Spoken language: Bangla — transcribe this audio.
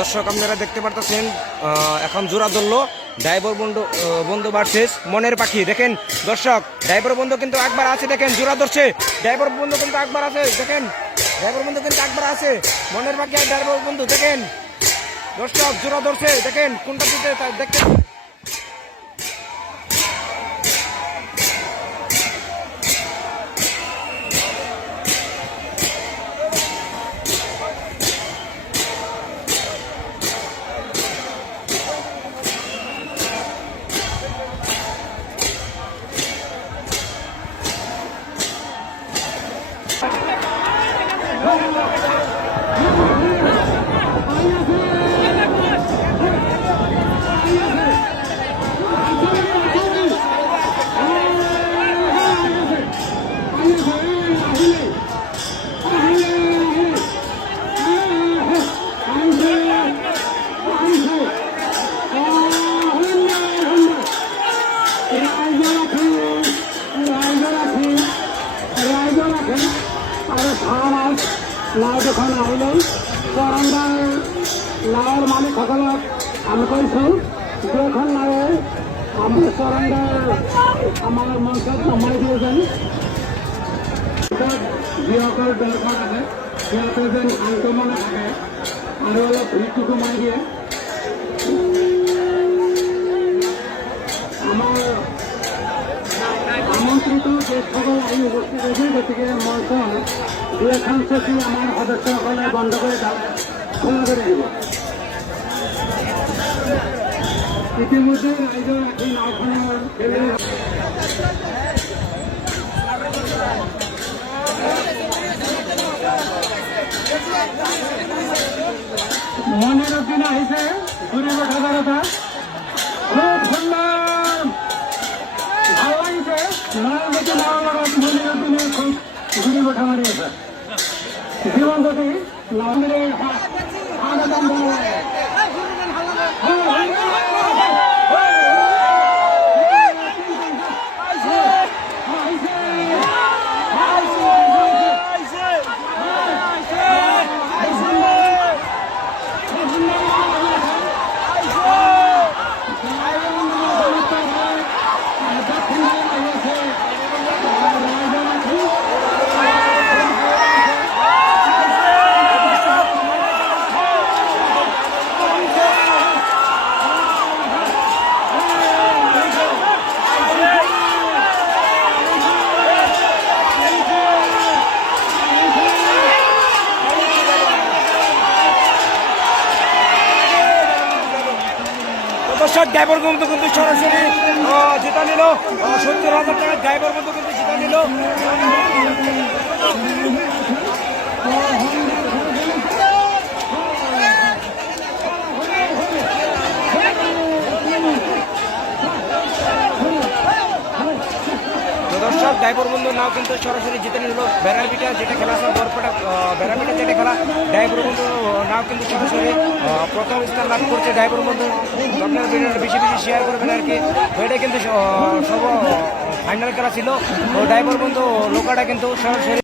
দর্শক আপনারা দেখতে পারতেছেন এখন জোড়া ধরলো ড্রাইভার বন্ধু ভার্সেস মনের পাখি। দেখেন দর্শক, ড্রাইভার বন্ধু কিন্তু একবার আছে, দেখেন জোড়া ধরছে। ড্রাইভার বন্ধু কিন্তু একবার আছে, দেখেন ড্রাইভার বন্ধু কিন্তু একবার আছে। মনের পাখি আর ড্রাইভার বন্ধু দেখেন দর্শক জোড়া ধরছে, দেখেন কোনটা দিতে দেখতে। লাও যখন আহিলেই চৰণ্ডাৰ লাওৰ মালিকসকলক আমি কৈছোঁ দুখন লাৱে আমাৰ চৰণ্ডাৰ আমাৰ মঞ্চত নমাই দিয়ে যেন যিসকল দৰ্শক আছে সিহঁতে যেন আক্ৰমণে থাকে আৰু অলপ ভিৰটো কমাই দিয়ে। আমাৰ আমন্ত্রিত গেষ্টসকল আহি উপস্থিত হৈছে, গতিকে মঞ্চখন দুই এখন চকী আমাৰ সদস্যসকলে বন্ধ কৰি খোলা কৰি দিব। ইতিমধ্যে ৰাইজৰ ৰাখি নাওখনৰ মনের দিন আহিছে ঘূৰি পঠাবাৰতা খুব সুন্দৰ ভাল লাগিছে। নয়নজ্যোতি নাওৰ লগত মনের দিনে খুব ঘূৰি পঠা মাৰি আছে। জীৱনজ্যোতি নাওৰে স্বাগতম জনায়। দর্শক ড্রাইভার বন্ধু কিন্তু সরাসরি জিতা নিল 70,000 টাকা। ড্রাইভার বন্ধু কিন্তু জিতা নিল। দর্শক ড্রাইভার বন্ধু নাও কিন্তু সরাসরি জিতে নিল। বেড়ারপিটা যেটা খেলা আছে বরপেটা বেড়ারপিটা যেটা খেলা, ড্রাইভার বন্ধু নাও কিন্তু সরাসরি প্রথম স্থান লাভ করছে। ড্রাইভার বন্ধু আপনার ভিডিওটা বেশি বেশি শেয়ার করবেন আর কি। এটা কিন্তু সব ফাইনাল খেলা ছিল। ড্রাইভার বন্ধু লোকাটা কিন্তু সরাসরি